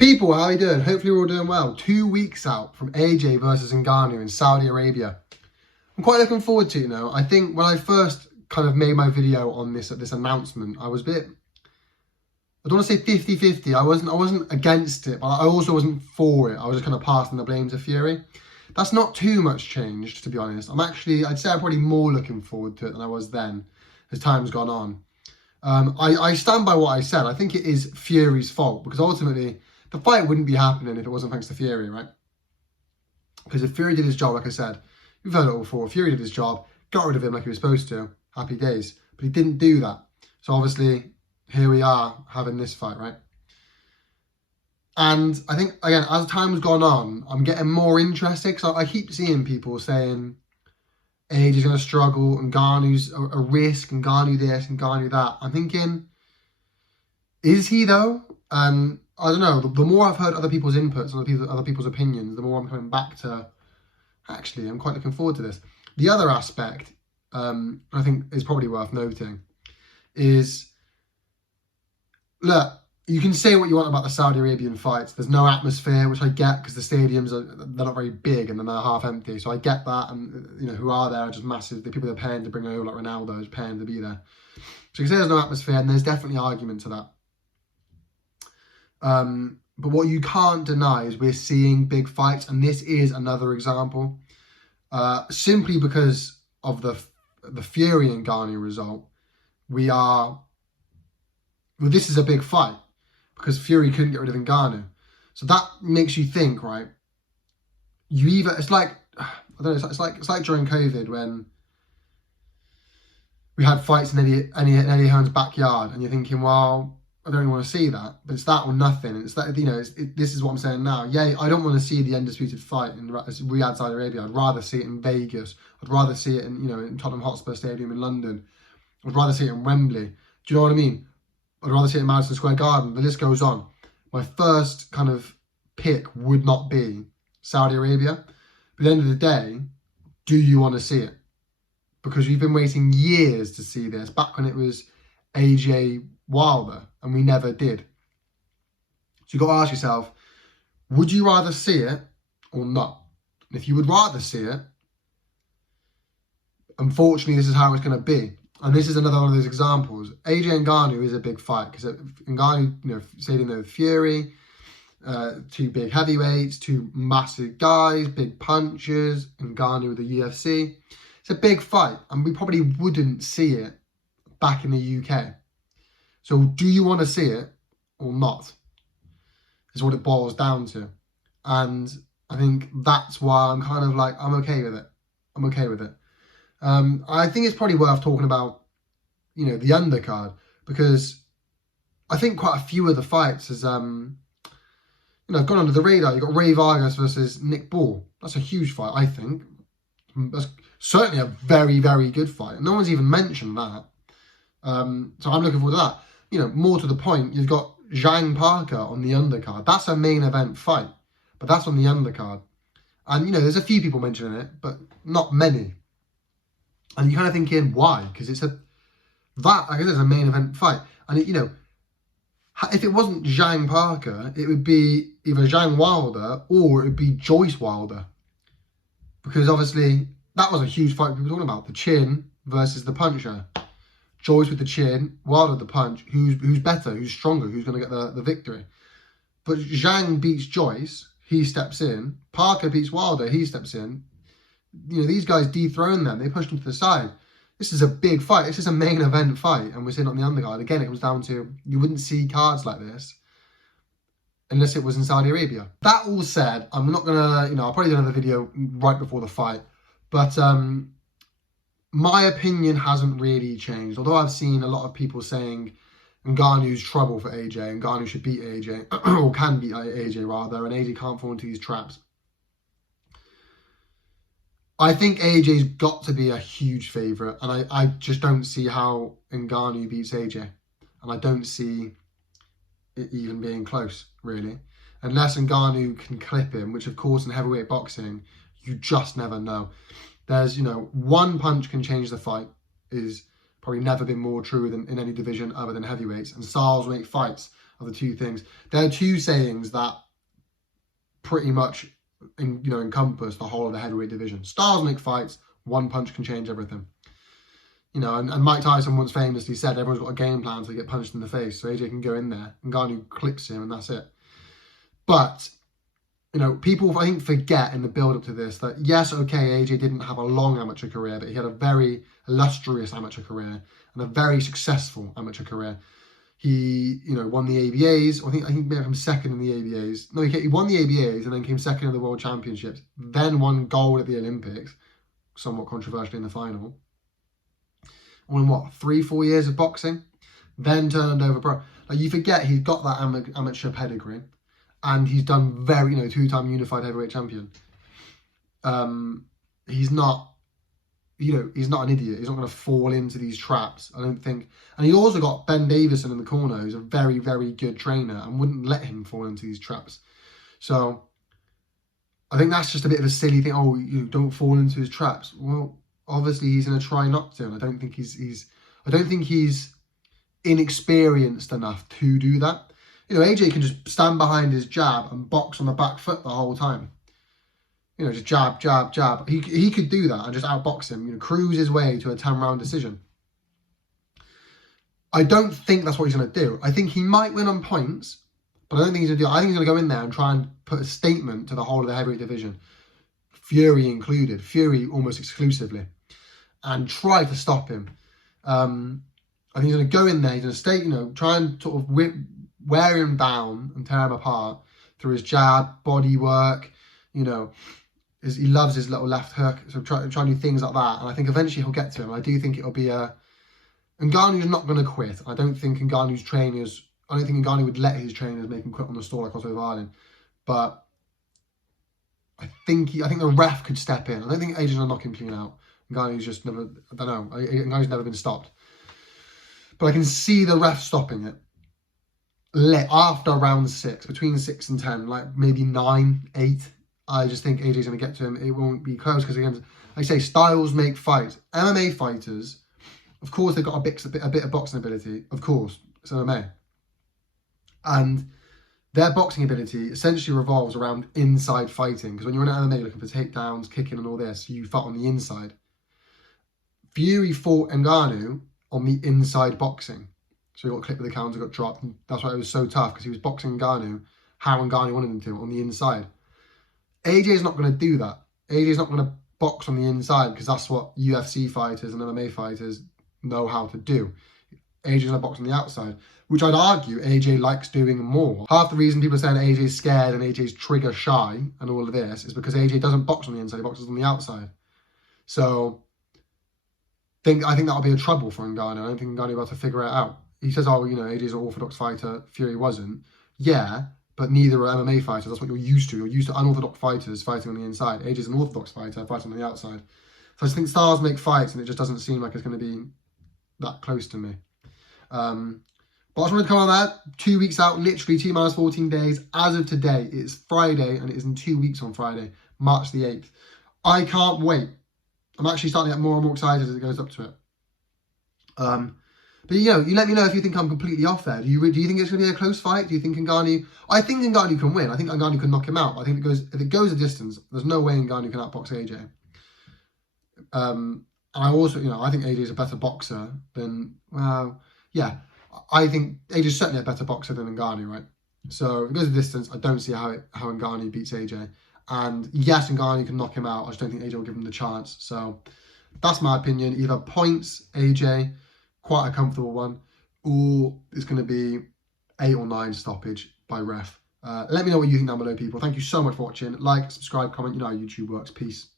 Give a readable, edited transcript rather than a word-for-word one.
People, how are you doing? Hopefully we're all doing well. 2 weeks out from AJ versus Ngannou in Saudi Arabia. I'm quite looking forward to it, you know. I think when I first kind of made my video on this announcement, I was a bit, I don't want to say 50-50. I wasn't against it, but I also wasn't for it. I was just kind of passing the blame to Fury. That's not too much changed, to be honest. I'd say I'm probably more looking forward to it than I was then, as time's gone on. I stand by what I said. I think it is Fury's fault, because ultimately the fight wouldn't be happening if it wasn't thanks to Fury, right? Because if Fury did his job, like I said, we've heard it all before, Fury did his job, got rid of him like he was supposed to, happy days. But he didn't do that. So obviously, here we are having this fight, right? And I think, again, as time has gone on, I'm getting more interested, because I keep seeing people saying AJ's going to struggle, and Ngannou's a risk, and Ngannou this, and Ngannou that. I'm thinking, is he though? And I don't know, the more I've heard other people's inputs and other people's opinions, the more I'm coming back to, actually, I'm quite looking forward to this. The other aspect, I think is probably worth noting, is, look, you can say what you want about the Saudi Arabian fights. There's no atmosphere, which I get, because the stadiums, they're not very big and then they're half empty. So I get that, and you know, who are there are just massive. The people they're paying to bring over, like Ronaldo, is paying to be there. So you can say there's no atmosphere, and there's definitely argument to that. But what you can't deny is we're seeing big fights, and this is another example. Simply because of the Fury and Ngannou result, this is a big fight, because Fury couldn't get rid of Ngannou. So that makes you think, right? It's like, I don't know, it's like during COVID when we had fights in Eddie Hearn's backyard, and you're thinking, well, I don't really want to see that, but it's that or nothing. It's that, you know, this is what I'm saying now. Yeah, I don't want to see the undisputed fight in Riyadh, Saudi Arabia. I'd rather see it in Vegas. I'd rather see it in, you know, in Tottenham Hotspur Stadium in London. I'd rather see it in Wembley. Do you know what I mean? I'd rather see it in Madison Square Garden. The list goes on. My first kind of pick would not be Saudi Arabia. But at the end of the day, do you want to see it? Because we've been waiting years to see this, back when it was AJ Wilder, and we never did. So you've got to ask yourself, would you rather see it or not? And if you would rather see it, unfortunately, this is how it's going to be. And this is another one of those examples. AJ and Ngannou is a big fight, because Ngannou, you know, stayed in there with Fury, two big heavyweights, two massive guys, big punchers, Ngannou with the UFC. It's a big fight, and we probably wouldn't see it back in the UK. So do you want to see it or not? Is what it boils down to. And I think that's why I'm kind of like, I'm okay with it. I'm okay with it. I think it's probably worth talking about, you know, the undercard, because I think quite a few of the fights has, you know, gone under the radar. You've got Ray Vargas versus Nick Ball. That's a huge fight, I think. That's certainly a very, very good fight. No one's even mentioned that. So I'm looking forward to that. You know, more to the point, you've got Zhang Parker on the undercard. That's a main event fight, but that's on the undercard. And, you know, there's a few people mentioning it, but not many. And you're kind of thinking, why? Because it's like I said, it's a main event fight. And, you know, if it wasn't Zhang Parker, it would be either Zhang Wilder or it would be Joyce Wilder. Because obviously, that was a huge fight we were talking about. The chin versus the puncher. Joyce with the chin, Wilder with the punch. Who's better? Who's stronger? Who's going to get the victory? But Zhang beats Joyce. He steps in. Parker beats Wilder. He steps in. You know, these guys dethrone them. They push them to the side. This is a big fight. This is a main event fight, and we're sitting on the undercard. Again, it comes down to, you wouldn't see cards like this unless it was in Saudi Arabia. That all said, I'm not going to, you know, I'll probably do another video right before the fight. But my opinion hasn't really changed. Although I've seen a lot of people saying Ngannou's trouble for AJ, and Ngannou should beat AJ, or can beat AJ rather, and AJ can't fall into these traps. I think AJ's got to be a huge favourite, and I just don't see how Ngannou beats AJ. And I don't see it even being close, really. Unless Ngannou can clip him, which of course in heavyweight boxing, you just never know. There's, you know, one punch can change the fight, is probably never been more true than in any division other than heavyweights. And styles make fights. are the two things. There are two sayings that pretty much encompass the whole of the heavyweight division. Styles make fights, one punch can change everything. And Mike Tyson once famously said everyone's got a game plan to get punched in the face, so AJ can go in there and Ngannou clips him and that's it. But people, I think, forget in the build-up to this that, yes, okay, AJ didn't have a long amateur career, but he had a very illustrious amateur career and a very successful amateur career. He, won the ABAs. I think he made him second in the ABAs. No, he won the ABAs and then came second in the World Championships, then won gold at the Olympics, somewhat controversially in the final. Won, 3-4 years of boxing? Then turned over pro. Like, you forget he's got that amateur pedigree. And he's done very, two-time unified heavyweight champion. He's not, he's not an idiot. He's not going to fall into these traps, I don't think. And he also got Ben Davison in the corner, who's a very, very good trainer and wouldn't let him fall into these traps. So I think that's just a bit of a silly thing. Oh, you don't fall into his traps. Well, obviously he's going to try not to. And I don't think he's inexperienced enough to do that. AJ can just stand behind his jab and box on the back foot the whole time. Just jab, jab, jab. He could do that and just outbox him, cruise his way to a 10-round decision. I don't think that's what he's going to do. I think he might win on points, but I don't think he's going to do it. I think he's going to go in there and try and put a statement to the whole of the heavyweight division, Fury included, Fury almost exclusively, and try to stop him. I think he's going to go in there, he's going to stay, try and sort of wear him down and tear him apart through his jab, body work, he loves his little left hook, so try and do things like that, and I think eventually he'll get to him. I do think it'll be Ngannou's not going to quit. I don't think Ngannou's trainers, I don't think Ngannou would let his trainers make him quit on the stall like Otto Wallin, but I think the ref could step in. I don't think AJ's going to knock him clean out. Ngannou's just never, I don't know, Ngannou's never been stopped, but I can see the ref stopping it. After round 6, between 6 and 10, like maybe 9, 8, I just think AJ's going to get to him. It won't be close because, again, like I say, styles make fights. MMA fighters, of course, they've got a bit of boxing ability. Of course, it's MMA. And their boxing ability essentially revolves around inside fighting. Because when you're in MMA looking for takedowns, kicking and all this, you fight on the inside. Fury fought Ngannou on the inside boxing. So he got clipped with the counter, got dropped. And that's why it was so tough, because he was boxing Ngannou how Ngannou wanted him to, on the inside. AJ's not going to do that. AJ's not going to box on the inside, because that's what UFC fighters and MMA fighters know how to do. AJ's going to box on the outside, which I'd argue AJ likes doing more. Half the reason people are saying AJ's scared and AJ's trigger shy and all of this is because AJ doesn't box on the inside, he boxes on the outside. So I think that'll be a trouble for Ngannou. I don't think Ngannou will be able to figure it out. He says, AJ's an orthodox fighter, Fury wasn't. Yeah, but neither are MMA fighters. That's what you're used to. You're used to unorthodox fighters fighting on the inside. AJ's an orthodox fighter fighting on the outside. So I just think stars make fights, and it just doesn't seem like it's going to be that close to me. But I just wanted to come on that. 2 weeks out, literally 2 minus 14 days. As of today, it's Friday, and it is in 2 weeks on Friday, March the 8th. I can't wait. I'm actually starting to get more and more excited as it goes up to it. But you let me know if you think I'm completely off there. Do you think it's going to be a close fight? Do you think Ngannou? I think Ngannou can win. I think Ngannou can knock him out. I think if it goes a distance, there's no way Ngannou can outbox AJ. And I also, I think AJ is a better boxer than, I think AJ is certainly a better boxer than Ngannou, right? So if it goes a distance, I don't see how Ngannou beats AJ. And yes, Ngannou can knock him out. I just don't think AJ will give him the chance. So that's my opinion. Either points AJ, quite a comfortable one, or it's going to be 8 or 9 stoppage by ref. Let me know what you think down below, people. Thank you so much for watching. Like, subscribe, comment. You know how YouTube works. Peace.